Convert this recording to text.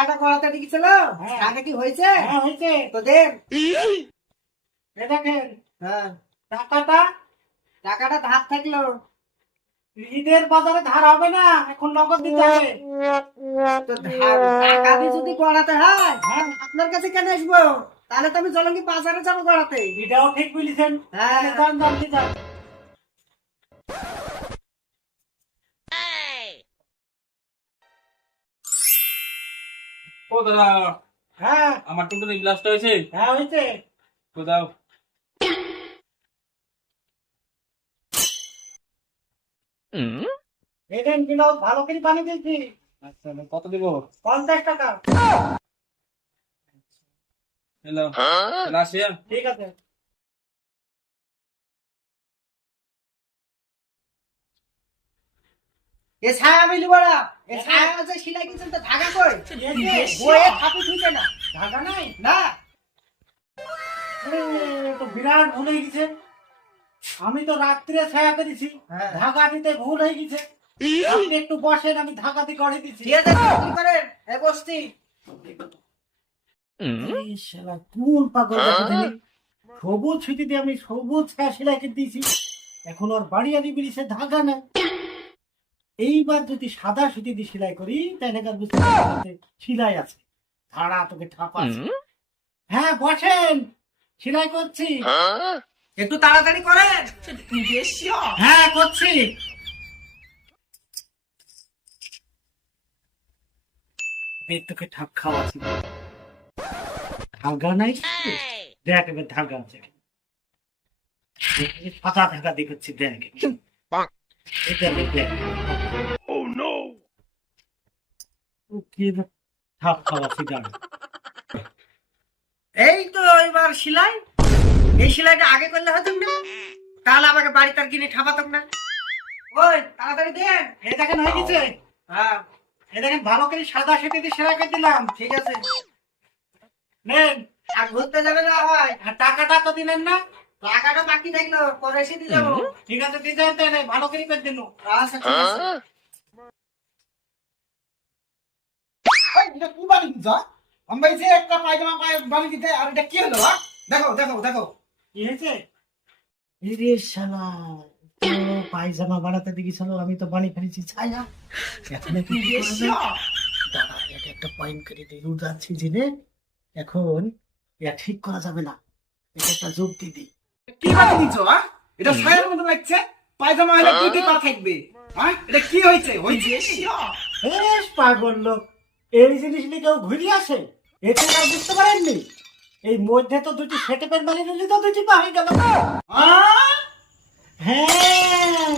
টাকা করাতে গেছিল হ্যাঁ। টাকা কি হয়েছে? হ্যাঁ হয়েছে। তোদের এ দেখেন হ্যাঁ। টাকাটা টাকাটা ধার থাকল। ঈদের বাজারে ধার হবে না এখন নগদ দিতে হবে। তো টাকা দিয়ে যদি করাতে হয় হ্যাঁ। আপনার কাছে কেন আসব? তাহলে তো আমি জলঙ্গি বাজারে যাব করাতে এটাও ঠিক বলেছেন। হ্যাঁ। ও দাদা। হ্যাঁ। আমার টুকটুনি ব্লাস্ট হয়েছে। হ্যাঁ হয়েছে। বিনোদ ভালো করে পানি দিয়েছি। আচ্ছা কত দিব? পঞ্চাশ টাকা। হ্যালো। তাহলে হ্যাঁ? ঠিক আছে। এ ছায়া মিলি বড়া এ ছায়া আছে সিলাই কিনছেন তো ধাগা কই? এই যে, বইয়ে না। ঢাকা নাই? না। তো বিরাট ভুল হয়ে গেছে। আমি তো রাত্রে ছায়া করেছি। হ্যাঁ। ঢাকা দিতে ভুল হয়ে গেছে। আপনি একটু বসেন আমি ঢাকা দিয়ে করে দিচ্ছি। ঠিক আছে কি করেন এ বসছি শালা কোন পাগল সবুজ ছুটি দিয়ে আমি সবুজ ছায়া সেলাই দিয়েছি। এখন ওর বাড়ি আনি বেরিয়েছে ধাগা না এইবার যদি সাদা সুতি দিয়ে সেলাই করি তাহলে কার বুঝতে সেলাই আছে। ধাড়া তোকে ঠাপ আছে। হ্যাঁ বসেন। সেলাই করছি। একটু তাড়াতাড়ি করেন। হ্যাঁ করছি। তোকে ঠাপ খাওয়াছি ধাগা নাই? দেখ এবার ধাগা আছে। পাতা ধাগা করছি দেখ। এই দেখ, এই তো এবার সেলাই। এই সেলাইটা আগে করলে হতো না। তাহলে আমাকে বাড়ি তার কিনে ঠাপাতাম না। ওই তাড়াতাড়ি দেন। এই দেখেন হয়ে গেছে। হ্যাঁ। এই দেখেন ভালো করে সাদা সেটে দিয়ে সেলাই করে দিলাম। ঠিক আছে। নেন। আর ঘুরতে যাবে না হয়। আর টাকাটা তো দিলেন না। টাকাটা বাকি থাকল পরে এসে দিয়ে যাব। ঠিক আছে দিয়ে যান তাহলে ভালো করে করে দিল। আচ্ছা ঠিক আছে। কি বাড়ি দিচ্ছ আমি একটা পায়জামা পায়ে বাড়ি দিতে আর এটা কি হলো হ্যাঁ? দেখো দেখো দেখো। কি হয়েছে? রে শালা পায়জামা বানাতে দিয়েছিল আমি তো বানিয়ে ফেলেছি ছায়া। এখন কি করা এটা একটা পয়েন্ট করে দিই রোদ যাচ্ছি জেনে। এখন এটা ঠিক করা যাবে না। এটা একটা যোগ দিয়ে দিই। কি বাড়ি দিচ্ছ হ্যাঁ? এটা সায়ের মতো লাগছে পায়জামা হলে দুটি পা থাকবে হ্যাঁ? এটা কি হয়েছে? হয়েছে? বেশ পাগল লোক। এই জিনিস নিয়ে কেউ ঘুরে আসে? এটা আর বুঝতে পারেননি? এই মধ্যে তো দুটি সেটে পেন বানিয়ে দিলি তো দুটি পা হয়ে গেল। হ্যাঁ? হ্যাঁ।